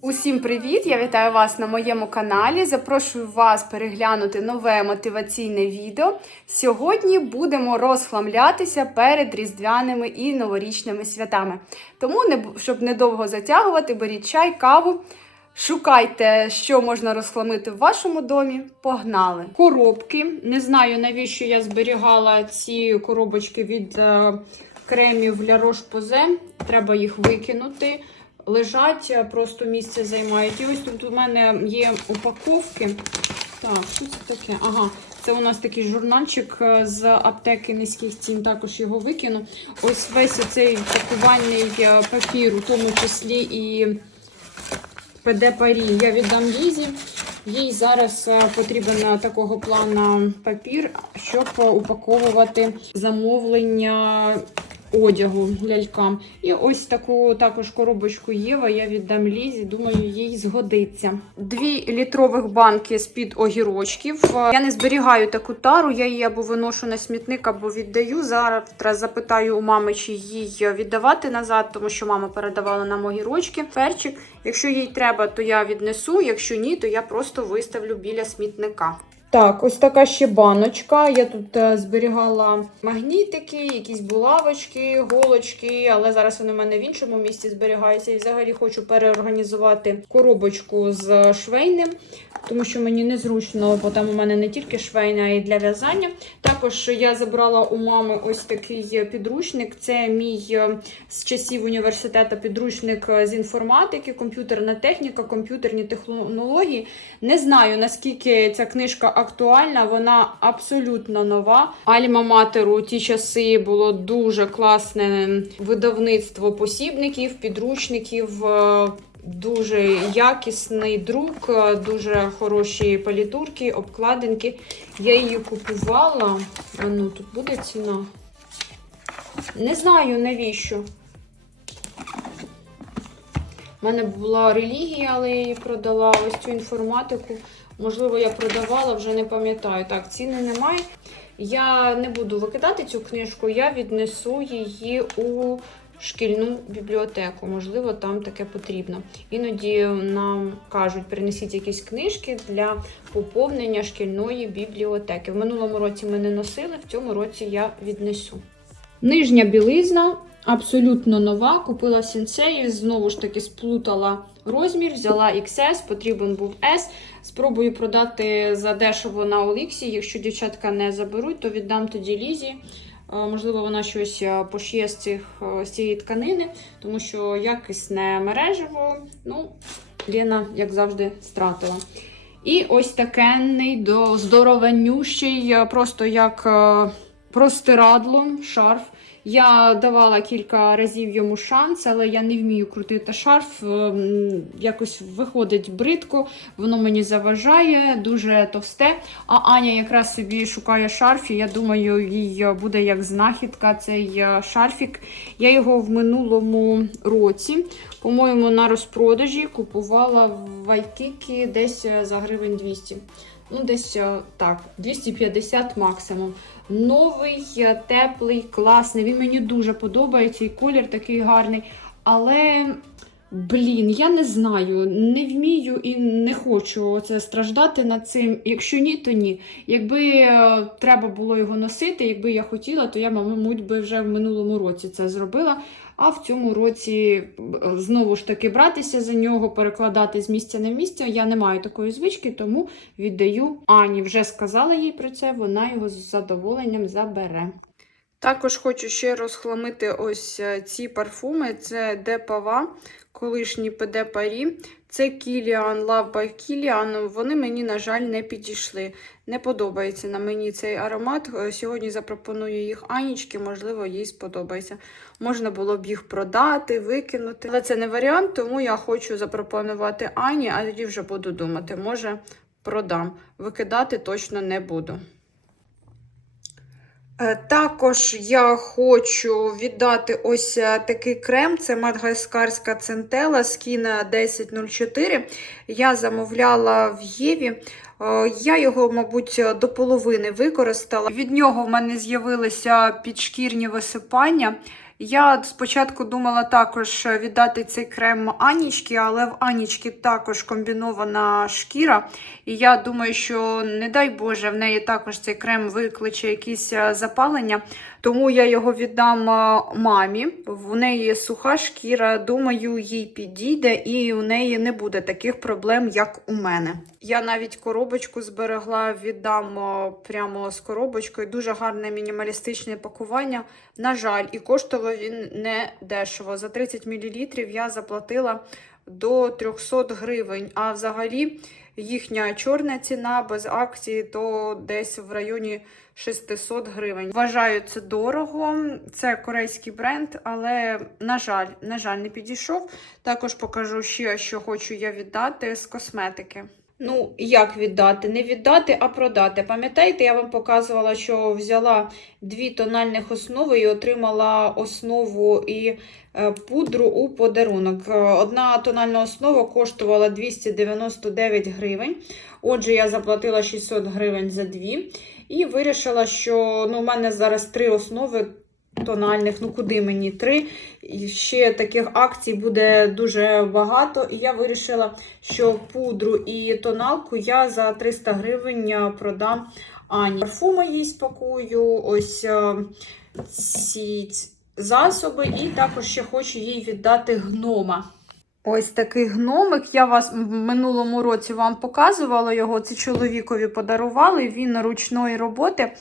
Усім привіт! Я вітаю вас на моєму каналі. Запрошую вас переглянути нове мотиваційне відео. Сьогодні будемо розхламлятися перед різдвяними і новорічними святами. Тому, щоб недовго затягувати, беріть чай, каву. Шукайте, що можна розхламити в вашому домі. Погнали! Коробки. Не знаю, навіщо я зберігала ці коробочки від е, кремів для Roche-Posay. Треба їх викинути лежать, е, просто місце займають. І ось тут у мене є упаковки. Так, що це таке? Ага, це у нас такий журнальчик е, з аптеки низьких цін, також його викину. Ось весь цей пакувальний е, папір, у тому числі і ПД-парі, я віддам Лізі. Їй зараз потрібен такого плану папір, щоб упаковувати замовлення одягу лялькам. І ось таку також коробочку Єва я віддам Лізі. Думаю, їй згодиться. Дві літрових банки з-під огірочків. Я не зберігаю таку тару, я її або виношу на смітник, або віддаю. Завтра запитаю у мами, чи їй віддавати назад, тому що мама передавала нам огірочки, перчик. Якщо їй треба, то я віднесу. Якщо ні, то я просто виставлю біля смітника. Так, ось така ще баночка. Я тут е, зберігала магнітики, якісь булавочки, голочки, але зараз вони в мене в іншому місці зберігаються. І взагалі хочу переорганізувати коробочку з швейним, тому що мені незручно, бо там у мене не тільки швейна, а й для в'язання. Також я забрала у мами ось такий підручник. Це мій е, з часів університету підручник з інформатики, комп'ютерна техніка, комп'ютерні технології. Не знаю, наскільки ця книжка актуальна, вона абсолютно нова. Альма Матеру у ті часи було дуже класне видавництво посібників, підручників. е, Дуже якісний друк, е, дуже хороші палітурки, обкладинки. Я її купувала. А ну, тут буде ціна. Не знаю навіщо. У мене була релігія, але я її продала. Ось цю інформатику. Можливо, я продавала, вже не пам'ятаю. Так, ціни немає. Я не буду викидати цю книжку, я віднесу її у шкільну бібліотеку. Можливо, там таке потрібно. Іноді нам кажуть, принесіть якісь книжки для поповнення шкільної бібліотеки. В минулому році ми не носили, в цьому році я віднесу. Нижня білизна абсолютно нова. Купила сінцеї, знову ж таки сплутала розмір, взяла XS, потрібен був S. Спробую продати за дешево на Оліксі. Якщо дівчатка не заберуть, то віддам тоді Лізі. Е, Можливо, вона щось е, пошиє з, цих, е, з цієї тканини, тому що якісне мережево. Ну, Лена, як завжди, стратила. І ось такенний, до здоровенющий, е, просто як простирадло, шарф. Я давала кілька разів йому шанс, але я не вмію крутити шарф. ем, Якось виходить бридко, воно мені заважає, дуже товсте. А Аня якраз собі шукає шарф, і я думаю, їй буде як знахідка цей е, шарфік. Я його в минулому році, по-моєму, на розпродажі купувала в Вайкікі десь е, за гривень 200. Ну, десь е, так, 250 максимум. Новий, е, теплий, класний. Він мені дуже подобається. І колір такий гарний. Але, блін, я не знаю, не вмію і не хочу оце страждати над цим. Якщо ні, то ні. Якби е, треба було його носити, якби я хотіла, то я, мабуть, би вже в минулому році це зробила. А в цьому році е, знову ж таки братися за нього, перекладати з місця на місце. Я не маю такої звички, тому віддаю Ані. Вже сказала їй про це, вона його з задоволенням забере. Також хочу ще розхламити ось е, ці парфуми. Це Депава, колишній ПД Парі. Це Kilian Love by Kilian. Вони мені, на жаль, не підійшли. Не подобається на мені цей аромат. Е, Сьогодні запропоную їх Анічки, можливо, їй сподобається. Можна було б їх продати, викинути. Але це не варіант, тому я хочу запропонувати Ані, а тоді вже буду думати, може продам. Викидати точно не буду. Е, Також я хочу віддати ось е, такий крем. Це мадагаскарська центела Скіна 1004. Я замовляла в Єві. Е, Я його, мабуть, до половини використала. Від нього в мене з'явилися підшкірні висипання. Я спочатку думала також віддати цей крем Анічки, але в Анічки також комбінована шкіра. І я думаю, що не дай Боже, в неї також цей крем викличе якісь е, запалення. Тому я його віддам мамі. В неї суха шкіра, думаю, їй підійде, і у неї не буде таких проблем, як у мене. Я навіть коробочку зберегла, віддам прямо з коробочкою. Дуже гарне мінімалістичне пакування. На жаль, і коштував він не дешево. За 30 мл я заплатила до 300 гривень. А взагалі їхня чорна ціна без акції то десь в районі 600 гривень. Вважаю це дорого. Це корейський бренд, але на жаль, на жаль, не підійшов. Також покажу ще, що хочу я віддати з косметики. Ну, як віддати? Не віддати, а продати. Пам'ятаєте, я вам показувала, що взяла дві тональних основи і отримала основу і е, пудру у подарунок. Е, Одна тональна основа коштувала 299 гривень. Отже, я заплатила 600 гривень за дві. І вирішила, що ну, у мене зараз три основи тональних. Ну, куди мені три? І ще таких акцій буде дуже багато. І я вирішила, що пудру і тоналку я за 300 гривень е, продам Ані. Парфуми їй спакую, ось е, ці засоби, і також ще хочу їй віддати гнома. Ось такий гномик. Я вас в минулому році вам показувала його. Це чоловікові подарували. Він ручної роботи.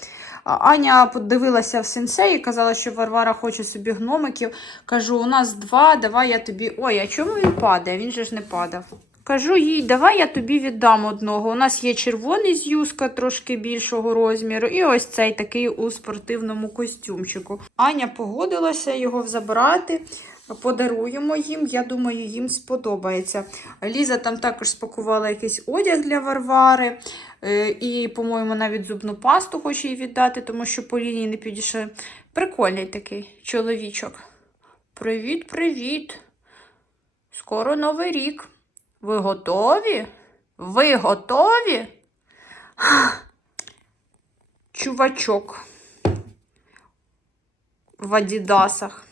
Аня подивилася в сенсей і казала, що Варвара хоче собі гномиків. Кажу, у нас два, давай я тобі. Ой, а чому він падає? Він же ж не падав. Кажу їй, давай я тобі віддам одного. У нас є червоний з трошки більшого розміру, і ось цей такий у спортивному костюмчику. Аня погодилася його забрати. Подаруємо їм, я думаю, їм сподобається. Ліза там також спакувала якийсь одяг для Варвари. е, І, по-моєму, навіть зубну пасту хоче їй віддати, тому що по лінії не підійшли. Прикольний такий чоловічок. Привіт, привіт. Скоро новий рік. Ви готові? Ви готові? Чувачок в адідасах.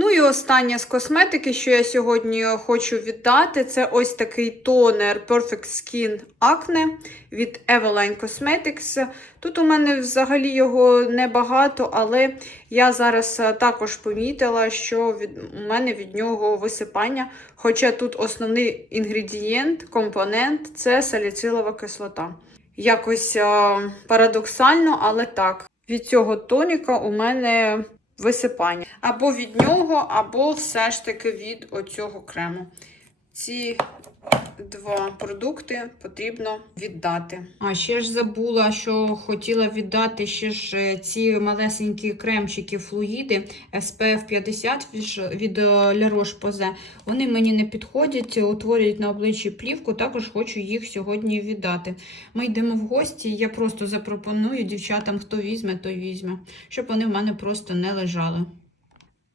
Ну і останнє з косметики, що я сьогодні хочу віддати, це ось такий тонер Perfect Skin Acne від Eveline Cosmetics. Тут у мене взагалі його небагато, але я зараз е, також помітила, що від, у мене від нього висипання. Хоча тут основний інгредієнт, компонент це саліцилова кислота. Якось е, парадоксально, але так. Від цього тоніка у мене висипання. Або від нього, або все ж таки від оцього крему. Ці два продукти потрібно віддати. А ще ж забула, що хотіла віддати ще ж е, ці малесенькі кремчики флуїди SPF 50 від- е, La Roche-Posay. Вони мені не підходять, утворюють на обличчі плівку. Також хочу їх сьогодні віддати. Ми йдемо в гості. Я просто запропоную дівчатам, хто візьме, той візьме, щоб вони в мене просто не лежали.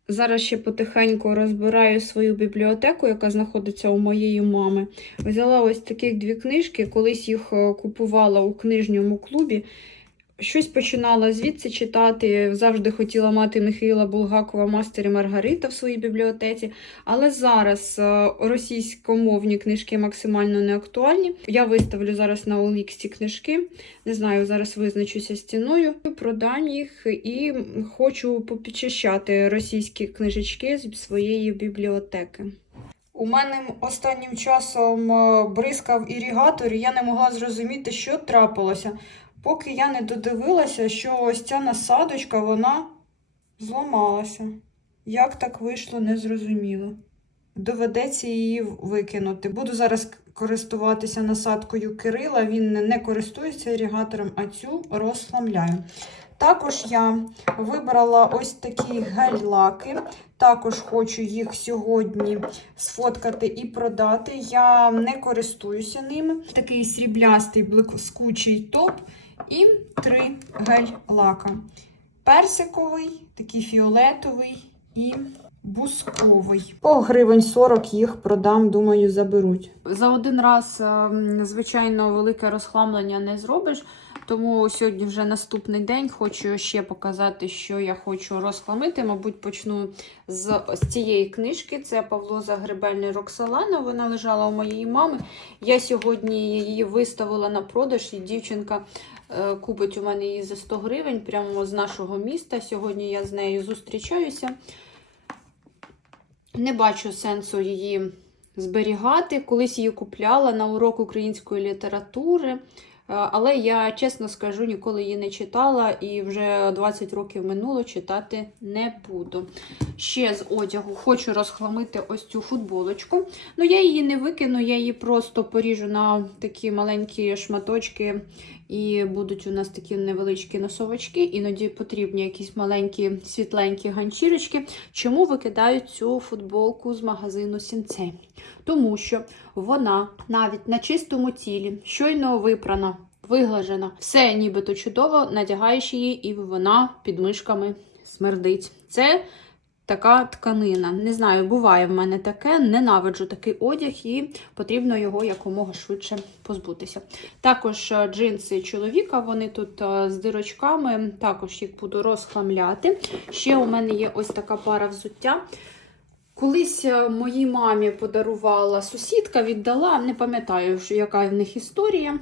Зараз ще потихеньку розбираю свою бібліотеку, яка знаходиться у моєї мами. Взяла ось таких дві книжки, колись їх е, купувала у книжньому клубі. Щось починала звідси читати. Завжди хотіла мати Михайла Булгакова Мастер і Маргарита в своїй бібліотеці. Але зараз е, російськомовні книжки максимально не актуальні. Я виставлю зараз на ці книжки. Не знаю, зараз визначуся з ціною. Продам їх і хочу попідчищати російські книжечки з своєї бібліотеки. У мене останнім часом е, бризкав іригатор, і я не могла зрозуміти, що трапилося. Поки я не додивилася, що ось ця насадочка, вона зламалася. Як так вийшло, не зрозуміло. Доведеться її викинути. Буду зараз користуватися насадкою Кирила. Він не користується ірігатором, а цю розхламляю. Також я вибрала ось такі гель-лаки. Також хочу їх сьогодні сфоткати і продати. Я не користуюся ними. Такий сріблястий блискучий топ і три гель-лака. Персиковий, такий фіолетовий і бусковий. По гривень 40 їх продам, думаю, заберуть. За один раз, ем, звичайно, велике розхламлення не зробиш. Тому сьогодні вже наступний день. Хочу ще показати, що я хочу розхламити. Мабуть, почну з ось цієї книжки. Це Павло Загребельний Роксолана. Вона лежала у моєї мами. Я сьогодні її виставила на продаж, і дівчинка е, купить у мене її за 100 гривень прямо з нашого міста. Сьогодні я з нею зустрічаюся. Не бачу сенсу її зберігати. Колись її купляла на урок української літератури. Е, Але я чесно скажу, ніколи її не читала і вже 20 років минуло читати не буду. Ще з одягу хочу розхламити ось цю футболочку. Ну, я її не викину, я її просто поріжу на такі маленькі шматочки, і будуть у нас такі невеличкі носовочки. Іноді потрібні якісь маленькі світленькі ганчірочки. Чому викидаю цю футболку з магазину Сінцей? Тому що вона навіть на чистому тілі, щойно випрана, виглажена, все нібито чудово, надягаєш її, і вона під мишками смердить. Це така тканина. Не знаю, буває в мене таке. Ненавиджу такий одяг, і потрібно його якомога швидше позбутися. Також е, джинси чоловіка, вони тут е, з дирочками, також їх буду розхламляти. Ще у мене є ось така пара взуття. Колись е, моїй мамі подарувала сусідка, віддала, не пам'ятаю, яка в них історія.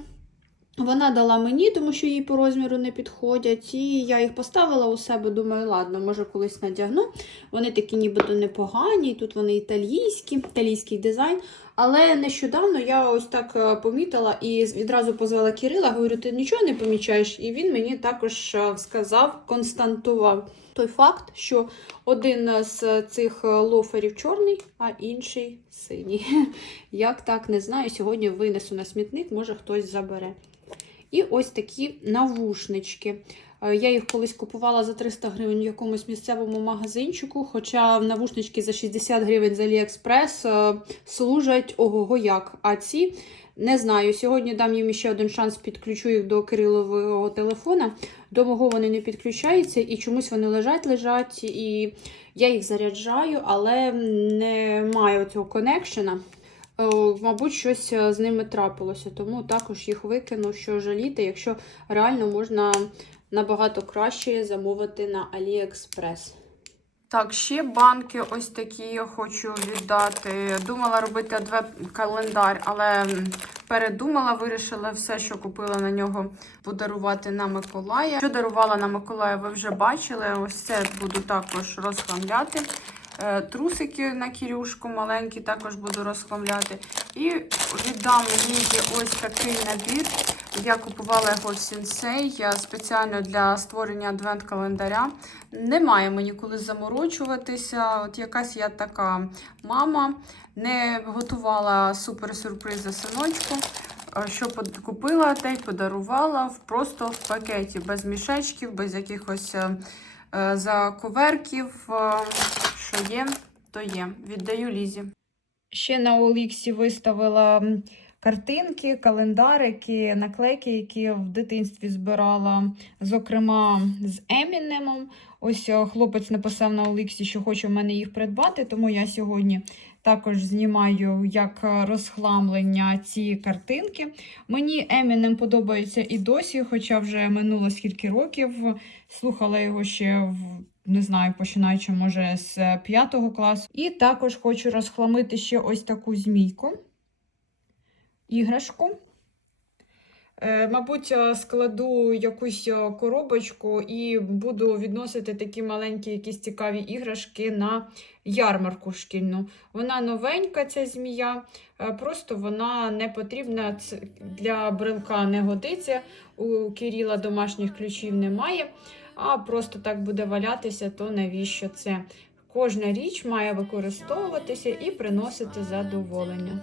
Вона дала мені, тому що їй по розміру не підходять. І я їх поставила у себе. Думаю, ладно, може колись надягну. Вони такі нібито непогані, тут вони італійські, італійський дизайн. Але нещодавно я ось так е, помітила і відразу позвала Кирила, говорю, ти нічого не помічаєш? І він мені також е, сказав, константував той факт, що один з цих лоферів чорний, а інший синій. Як так, не знаю. Сьогодні винесу на смітник, може хтось забере. І ось такі навушнички. Е, Я їх колись купувала за 300 гривень в якомусь місцевому магазинчику, хоча навушнички за 60 гривень з Aliexpress е, служать ого-го як. А ці не знаю. Сьогодні дам їм ще один шанс, підключу їх до Кирилового телефона. До мого вони не підключаються, і чомусь вони лежать, лежать, і я їх заряджаю, але не маю цього коннекшена. Е, Мабуть, щось е, з ними трапилося, тому також їх викину, що жаліти, якщо реально можна набагато краще замовити на AliExpress. Так, ще банки ось такі я хочу віддати. Думала робити адвент-календар, але передумала, вирішила все, що купила на нього, подарувати на Миколая. Що дарувала на Миколая, ви вже бачили. Ось це буду також розхламляти. Е, Трусики на кірюшку маленькі також буду розхламляти. І віддам їй ось такий набір. Я купувала його в Сінсей я спеціально для створення адвент-календаря. Немає мені коли заморочуватися. От якась я така мама, не готувала супер-сюрпризи синочку. Е, Що купила, те й подарувала просто в пакеті, без мішечків, без якихось е, заковерків. Що є, то є. Віддаю Лізі. Ще на Оліксі виставила картинки, календарики, наклейки, які в дитинстві збирала, зокрема з Емінемом. Ось е, хлопець написав на Оліксі, що хоче в мене їх придбати, тому я сьогодні також знімаю як розхламлення ці картинки. Мені Емінем подобається і досі, хоча вже минуло скільки років. Слухала його ще в. Не знаю, починаючи, може, з п'ятого класу. І також хочу розхламити ще ось таку змійку, іграшку. Е, Мабуть, е, складу якусь е, коробочку і буду відносити такі маленькі якісь цікаві іграшки на ярмарку шкільну. Вона новенька, ця змія, просто вона не потрібна для брелка не годиться. У Кирила домашніх ключів немає, а просто так буде валятися, то навіщо це? Кожна річ має використовуватися і приносити задоволення.